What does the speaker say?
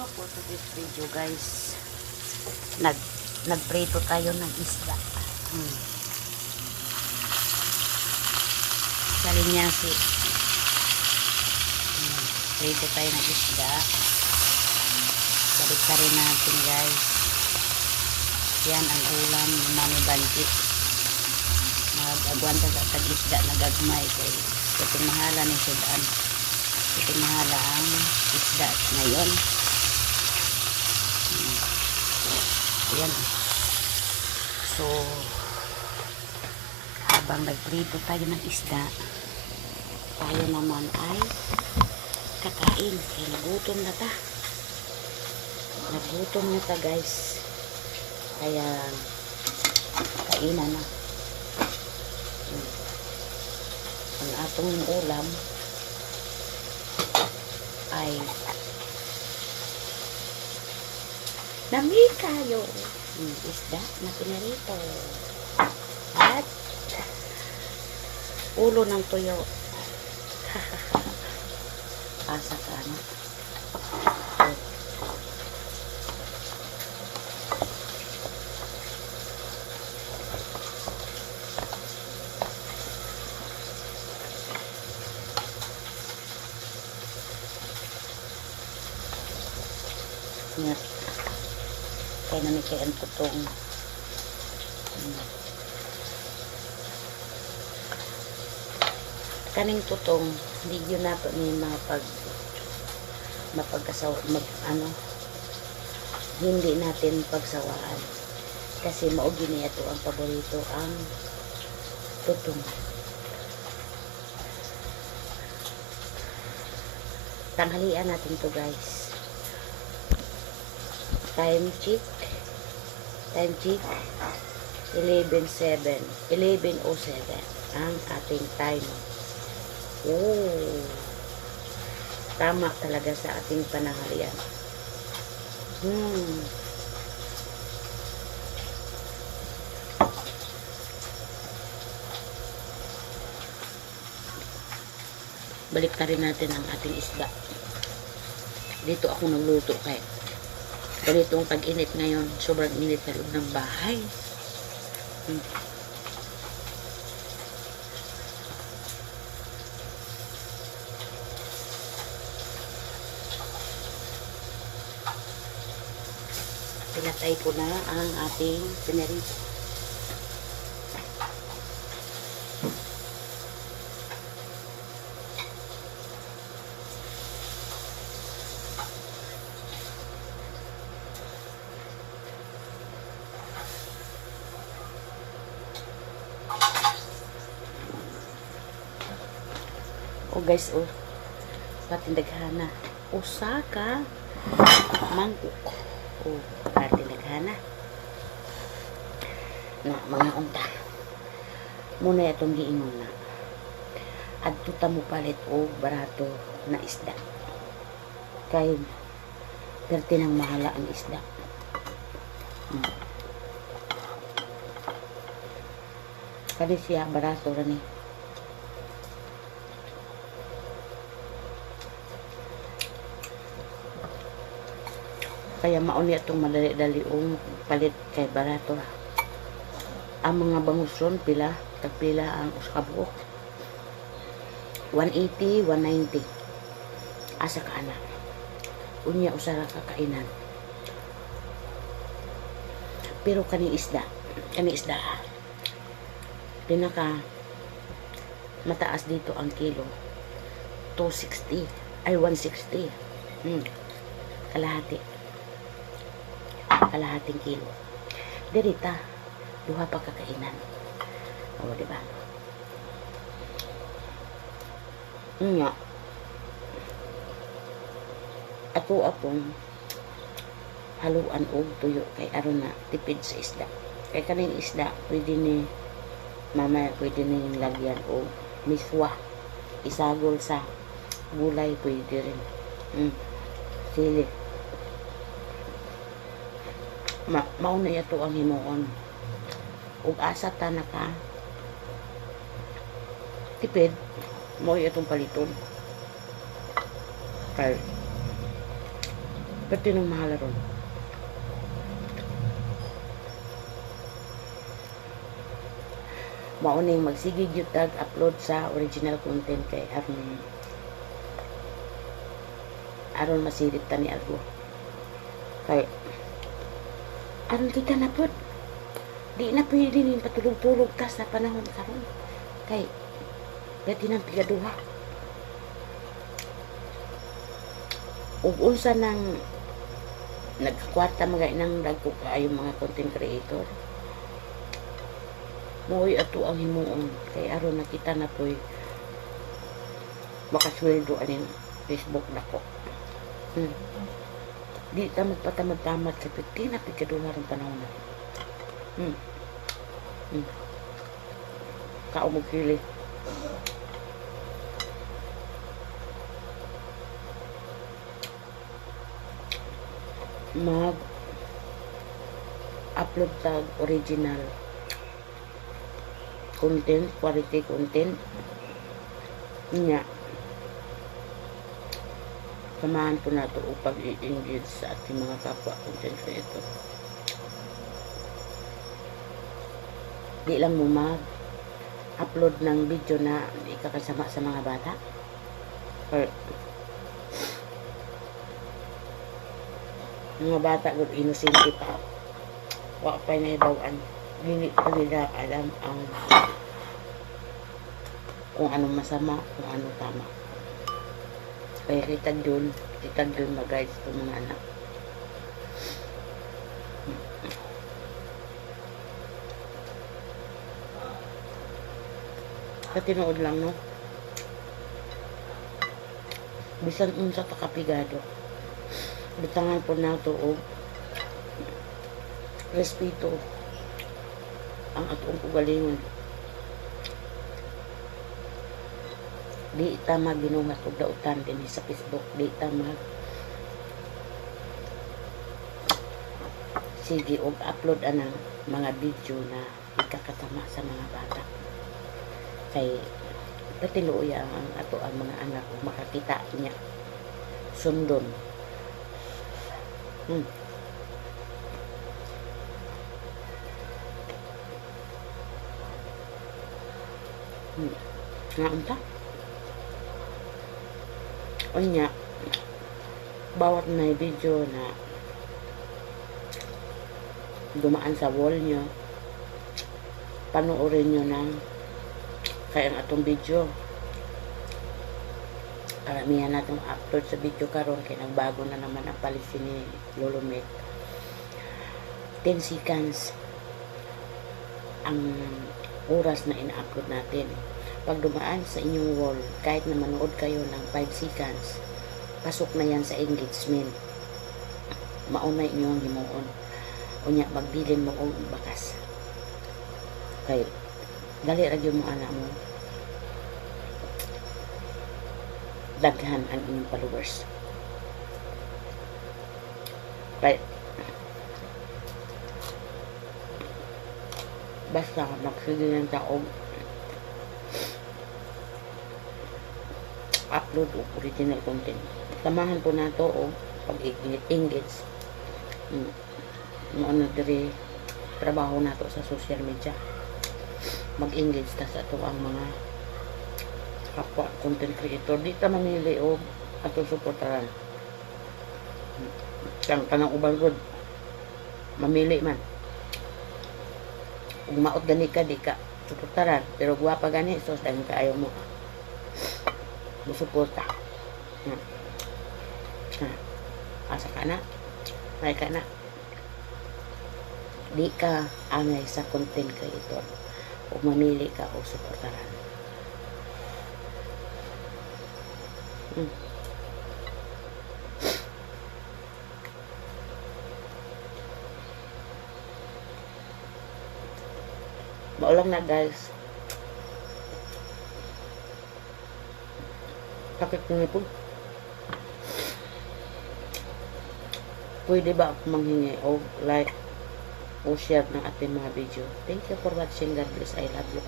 So for today's video guys, nagprito tayo ng isda. Sa linyasi. Prito tayo ng isda. Balik rin natin guys. Yan ang ulam ni Mami Banji. Mag-agwanta sa tag-isda na gagmay kay itong mahala ni Sudan. Itong mahala ang isda ngayon. Ayan. So, habang nagprito tayo ng isda, tayo naman ay kakain. Kaya nagutom na ta. Nagutom na ta guys. Kaya kainan na. Ang atong ulam ay nami kayo isda na pinarito at ulo ng tuyo. Asa ka na. Ingat. Kaya namin kaya ang tutong. Kaning tutong, hindi yun nato ni hindi natin pagsawaan. Kasi maugi niya ito ang paborito, ang tutong. Tanghalian natin to guys. Time check 11:07 ang ating time. Oh, tama talaga sa ating pananghalian. Balik na rin natin ang ating isda. Dito ako nagluto kaya ganitong pag-init ngayon, sobrang init sa loob ng bahay. Pinatay ko na ang ating pinarito. Oh guys, oh, patindaghana. Osaka mangkok. Oh, patindaghana. Na mga unta. Muna itong giingon na. Adto ta mo palit og barato na isda. Kay perti nang mahala ang isda. Kani siya barato ra ni. Kaya mauni itong madali-dali palit kay barato. Ang mga bangusron pila, tagpila ang uskabuok. 180, 190. Asa ka anak. Unya usara kakainan. Pero kani isda, pinaka mataas dito ang kilo. 260, ay 160. Kalahating kilo. Dirita, duha pa kakainan. O, diba? Nga. Ato apong haluan og tuyo kay aron na tipid sa isda. Kay kaning isda, pwede ni mamaya pwede ni lagyan og miswa. Isagol sa gulay pwede rin. Sili. Mauna yato ang himuon. Ug asa ta naka tipid mo itong paliton. Kay Pati nung mahal ron. Mauning magsigig yung tag-upload sa original content kay aron masirit ta ni Argo. Kay aron kita na pod. Di na pwede rin patulog-tulog ta sa panahon karon. Kay dati nang pigaduha. Ug unsa nang nagkakwarta mga inang dagko kaayo mga content creator. Mo'y ato ang himuon kay aron nakita na po'y makasweldo aning Facebook nako. Di ta magpatamad-tamad sa piti na pigkaduha ng panahon na. Kao mo kili. Mag upload tag original content, quality content niya. Samahan po nato upang i-engage sa ating mga kapwa content creator. Di lang mo mag-upload ng video na di ka kasama sa mga bata. Or mga bata good innocent pa. Wa pa na ibawaan. Hindi pa nila alam ang kung anong masama, kung anong tama. Kaya kitag dun mag-guide sa mga anak. Katinood lang, no? Bisan unsa ka kapigado. Butangan po na ito o respeto ang atong ugalingon. Di ta maginumat og dautan din sa Facebook. Di ta sige og upload anang mga video na ikakatama sa mga bata. Kay patiluoy ang ato ang mga anak makakita niya sundon. Nga unta unya bawat na video na dumaan sa wall nyo, panoorin nyo ng kaya ang atong video. Karamihan natong upload sa video karon kay nagbago na naman ang policy ni Lolo Met. 10 seconds ang oras na ina-upload natin. Pag dumaan sa inyong wall, kahit na manood kayo ng 5 seconds, pasok na yan sa engagement. Mauna inyong himuon. Unya, magbilin mo og bakas. Kaya, dali radyo mo anak mo. Daghan ang inyong followers. Kaya, basta magsige ng taog upload o original content. Samahan po nato o pag-engage. Ano diri trabaho nato sa social media. Mag-engage ta sa ato ang mga kapwa content creator. Di ta mamili o ato suportaran. Kang kanang ubang good mamili man. Kung maot gani ka, di ka suportaran. Pero guwapa gani, so dahil ka ayaw mo musuporta. Asa ka na, may ka na. Di ka angay sa content creator o mamili ka o suportaran. Maulang na guys. Sakit nyo po. Pwede ba ako manghingi o like o share ng ating mga video. Thank you for watching. God bless. I love you.